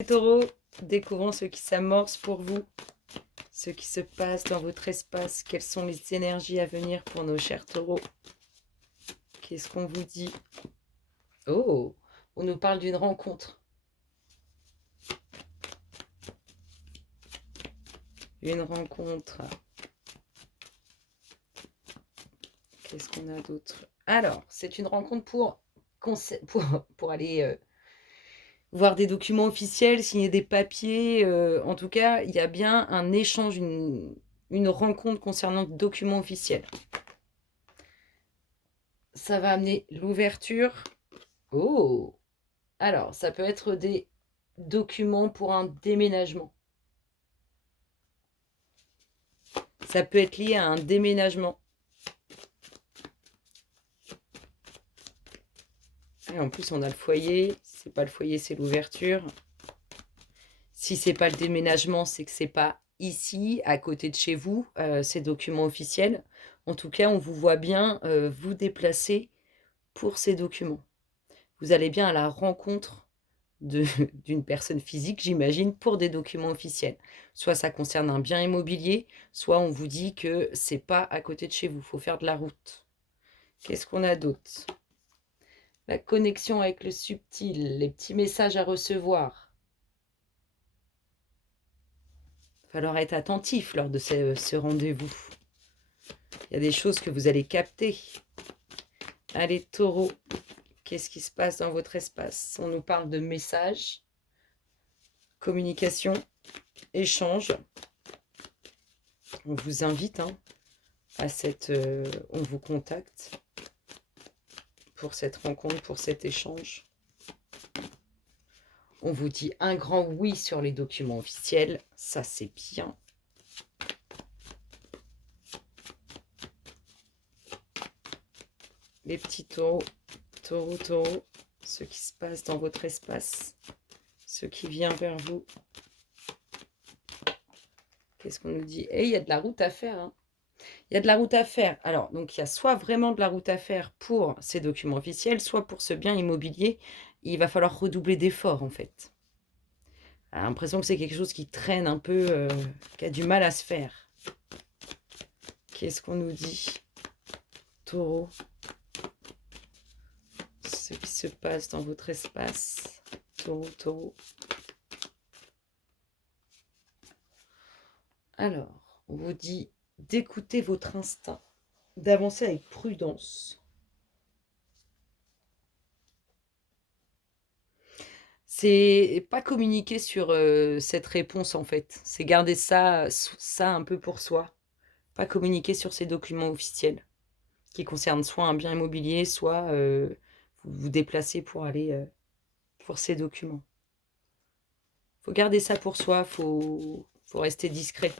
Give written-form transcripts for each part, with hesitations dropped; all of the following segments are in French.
Les taureaux, découvrons ce qui s'amorce pour vous, ce qui se passe dans votre espace, quelles sont les énergies à venir pour nos chers taureaux. Qu'est-ce qu'on vous dit? Oh, on nous parle d'une rencontre. Une rencontre. Qu'est-ce qu'on a d'autre? Alors, c'est une rencontre pour aller voir des documents officiels, signer des papiers. En tout cas, il y a bien un échange, une rencontre concernant des documents officiels. Ça va amener l'ouverture. Oh! Alors, ça peut être des documents pour un déménagement. Ça peut être lié à un déménagement. Et en plus, on a le foyer. Si c'est pas le foyer, c'est l'ouverture. Si c'est pas le déménagement, c'est que c'est pas ici, à côté de chez vous, ces documents officiels. En tout cas, on vous voit bien vous déplacer pour ces documents. Vous allez bien à la rencontre d'une personne physique, j'imagine, pour des documents officiels. Soit ça concerne un bien immobilier, soit on vous dit que c'est pas à côté de chez vous, il faut faire de la route. Qu'est-ce qu'on a d'autre? La connexion avec le subtil, les petits messages à recevoir. Il va falloir être attentif lors de ce rendez-vous. Il y a des choses que vous allez capter. Allez, taureau, qu'est-ce qui se passe dans votre espace? On nous parle de messages, communication, échange. On vous invite à cette... on vous contacte pour cette rencontre, pour cet échange. On vous dit un grand oui sur les documents officiels. Ça, c'est bien. Les petits taureaux, taureaux, ce qui se passe dans votre espace, ce qui vient vers vous. Qu'est-ce qu'on nous dit? Eh, il y a de la route à faire. Il y a de la route à faire. Alors, donc, il y a soit vraiment de la route à faire pour ces documents officiels, soit pour ce bien immobilier. Il va falloir redoubler d'efforts, en fait. J'ai l'impression que c'est quelque chose qui traîne un peu, qui a du mal à se faire. Qu'est-ce qu'on nous dit? Taureau. Ce qui se passe dans votre espace. Taureau. Alors, on vous dit d'écouter votre instinct, d'avancer avec prudence. C'est pas communiquer sur cette réponse, en fait. C'est garder ça un peu pour soi. Pas communiquer sur ces documents officiels qui concernent soit un bien immobilier, soit vous vous déplacez pour aller pour ces documents. Faut garder ça pour soi, faut rester discret.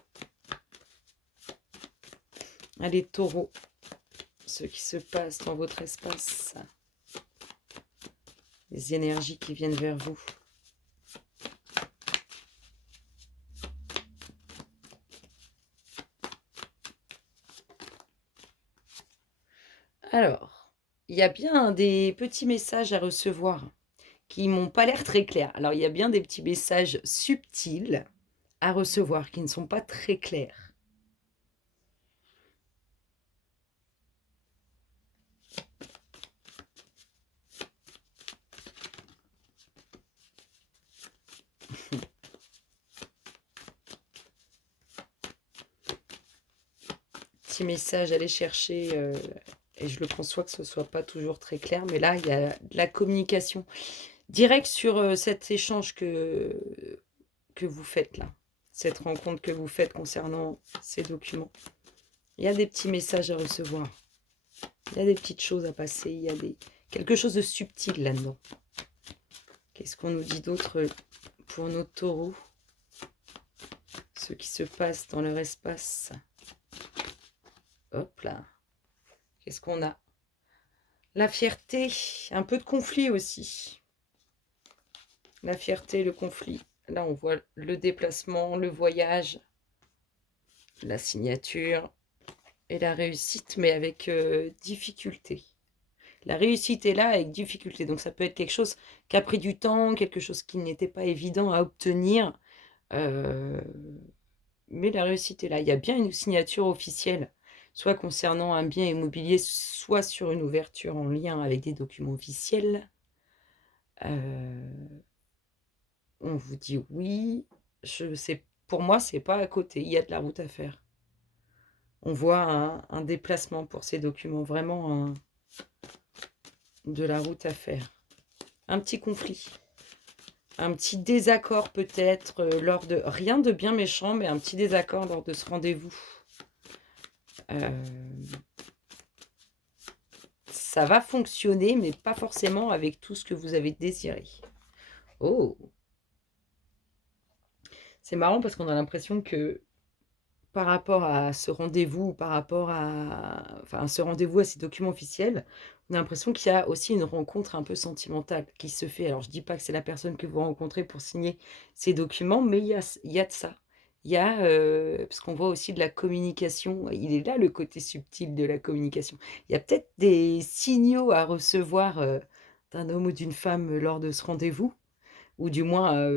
Allez, taureau, ce qui se passe dans votre espace, les énergies qui viennent vers vous. Alors, il y a bien des petits messages à recevoir qui m'ont pas l'air très clairs. Alors, il y a bien des petits messages subtils à recevoir qui ne sont pas très clairs. Petit message à aller chercher, et je le conçois que ce soit pas toujours très clair, mais là, il y a de la communication directe sur cet échange que vous faites là, cette rencontre que vous faites concernant ces documents. Il y a des petits messages à recevoir. Il y a des petites choses à passer. Il y a quelque chose de subtil là-dedans. Qu'est-ce qu'on nous dit d'autre pour nos taureaux? Ce qui se passe dans leur espace. Hop là. Qu'est-ce qu'on a? La fierté. Un peu de conflit aussi. La fierté, le conflit. Là, on voit le déplacement, le voyage, la signature et la réussite, mais avec difficulté. La réussite est là avec difficulté. Donc ça peut être quelque chose qui a pris du temps, quelque chose qui n'était pas évident à obtenir. Mais la réussite est là. Il y a bien une signature officielle, soit concernant un bien immobilier, soit sur une ouverture en lien avec des documents officiels. On vous dit oui. Pour moi, c'est pas à côté. Il y a de la route à faire. On voit un déplacement pour ces documents, vraiment de la route à faire. Un petit conflit. Un petit désaccord peut-être lors de... Rien de bien méchant, mais un petit désaccord lors de ce rendez-vous. Ça va fonctionner, mais pas forcément avec tout ce que vous avez désiré. Oh! C'est marrant parce qu'on a l'impression que par rapport à ce rendez-vous, par rapport à ce rendez-vous, à ces documents officiels, on a l'impression qu'il y a aussi une rencontre un peu sentimentale qui se fait. Alors, je ne dis pas que c'est la personne que vous rencontrez pour signer ces documents, mais il y a de ça. Il y a, parce qu'on voit aussi de la communication, il est là le côté subtil de la communication. Il y a peut-être des signaux à recevoir d'un homme ou d'une femme lors de ce rendez-vous, ou du moins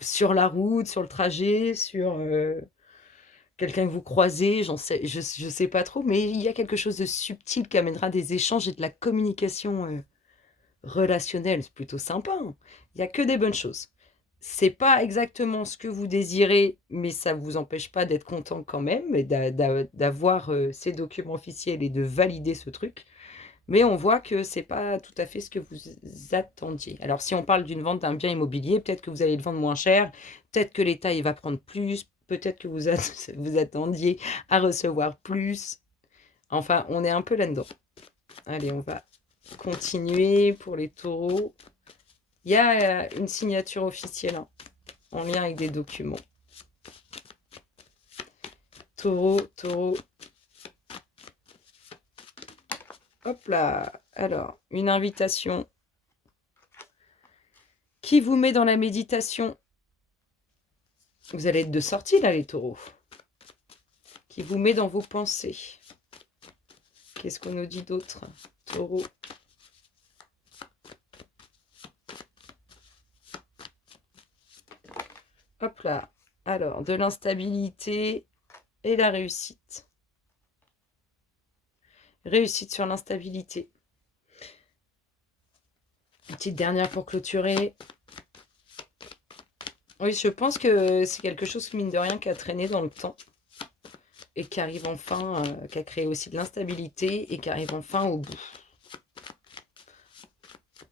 sur la route, sur le trajet, sur quelqu'un que vous croisez, je sais pas trop, mais il y a quelque chose de subtil qui amènera des échanges et de la communication relationnelle. C'est plutôt sympa, hein. Il y a que des bonnes choses. C'est pas exactement ce que vous désirez, mais ça vous empêche pas d'être content quand même et d'avoir ces documents officiels et de valider ce truc. Mais on voit que c'est pas tout à fait ce que vous attendiez. Alors, si on parle d'une vente d'un bien immobilier, peut-être que vous allez le vendre moins cher, peut-être que l'État il va prendre plus, peut-être que vous attendiez à recevoir plus. Enfin, on est un peu là-dedans. Allez, on va continuer pour les taureaux. Il y a une signature officielle hein, en lien avec des documents. Taureau, taureau. Hop là. Alors, une invitation qui vous met dans la méditation. Vous allez être de sortie là, les taureaux. Qui vous met dans vos pensées. Qu'est-ce qu'on nous dit d'autre, taureau? Hop là. Alors, de l'instabilité et la réussite. Réussite sur l'instabilité. Une petite dernière pour clôturer. Oui, je pense que c'est quelque chose, mine de rien, qui a traîné dans le temps. Et qui arrive enfin, qui a créé aussi de l'instabilité et qui arrive enfin au bout.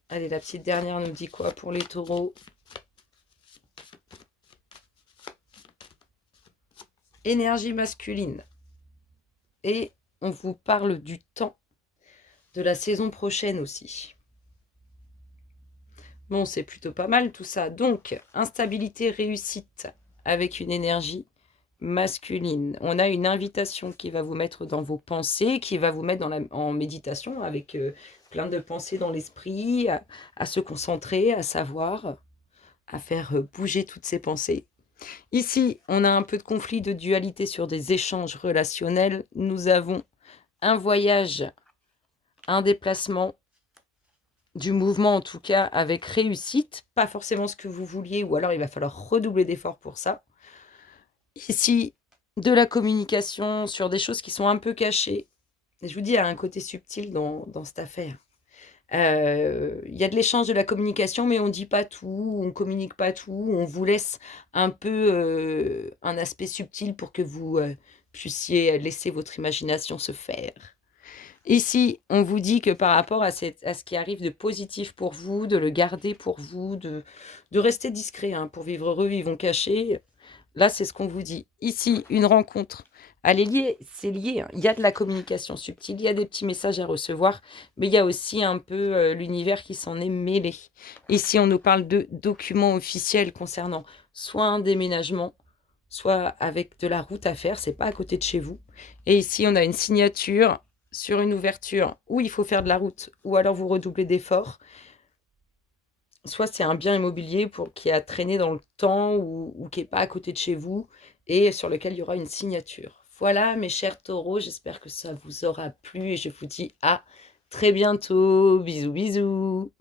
Allez, la petite dernière nous dit quoi pour les taureaux? Énergie masculine. Et on vous parle du temps de la saison prochaine aussi. Bon, c'est plutôt pas mal tout ça. Donc, instabilité, réussite avec une énergie masculine. On a une invitation qui va vous mettre dans vos pensées, qui va vous mettre en méditation avec plein de pensées dans l'esprit, à se concentrer, à savoir, à faire bouger toutes ces pensées. Ici, on a un peu de conflit, de dualité sur des échanges relationnels. Nous avons un voyage, un déplacement, du mouvement en tout cas avec réussite, pas forcément ce que vous vouliez, ou alors il va falloir redoubler d'efforts pour ça. Ici, de la communication sur des choses qui sont un peu cachées. Et je vous dis, il y a un côté subtil dans cette affaire. Il y a de l'échange, de la communication, mais on ne dit pas tout, on ne communique pas tout, on vous laisse un peu un aspect subtil pour que vous puissiez laisser votre imagination se faire. Ici, on vous dit que par rapport à ce qui arrive de positif pour vous, de le garder pour vous, de rester discret, hein, pour vivre heureux, vivons cachés. Là, c'est ce qu'on vous dit. Ici, une rencontre. Elle est liée, c'est lié, hein. Il y a de la communication subtile, il y a des petits messages à recevoir, mais il y a aussi un peu l'univers qui s'en est mêlé. Ici, on nous parle de documents officiels concernant soit un déménagement, soit avec de la route à faire, c'est pas à côté de chez vous. Et ici, on a une signature sur une ouverture où il faut faire de la route, ou alors vous redoublez d'efforts. Soit c'est un bien immobilier qui a traîné dans le temps ou qui n'est pas à côté de chez vous et sur lequel il y aura une signature. Voilà mes chers taureaux, j'espère que ça vous aura plu et je vous dis à très bientôt. Bisous, bisous.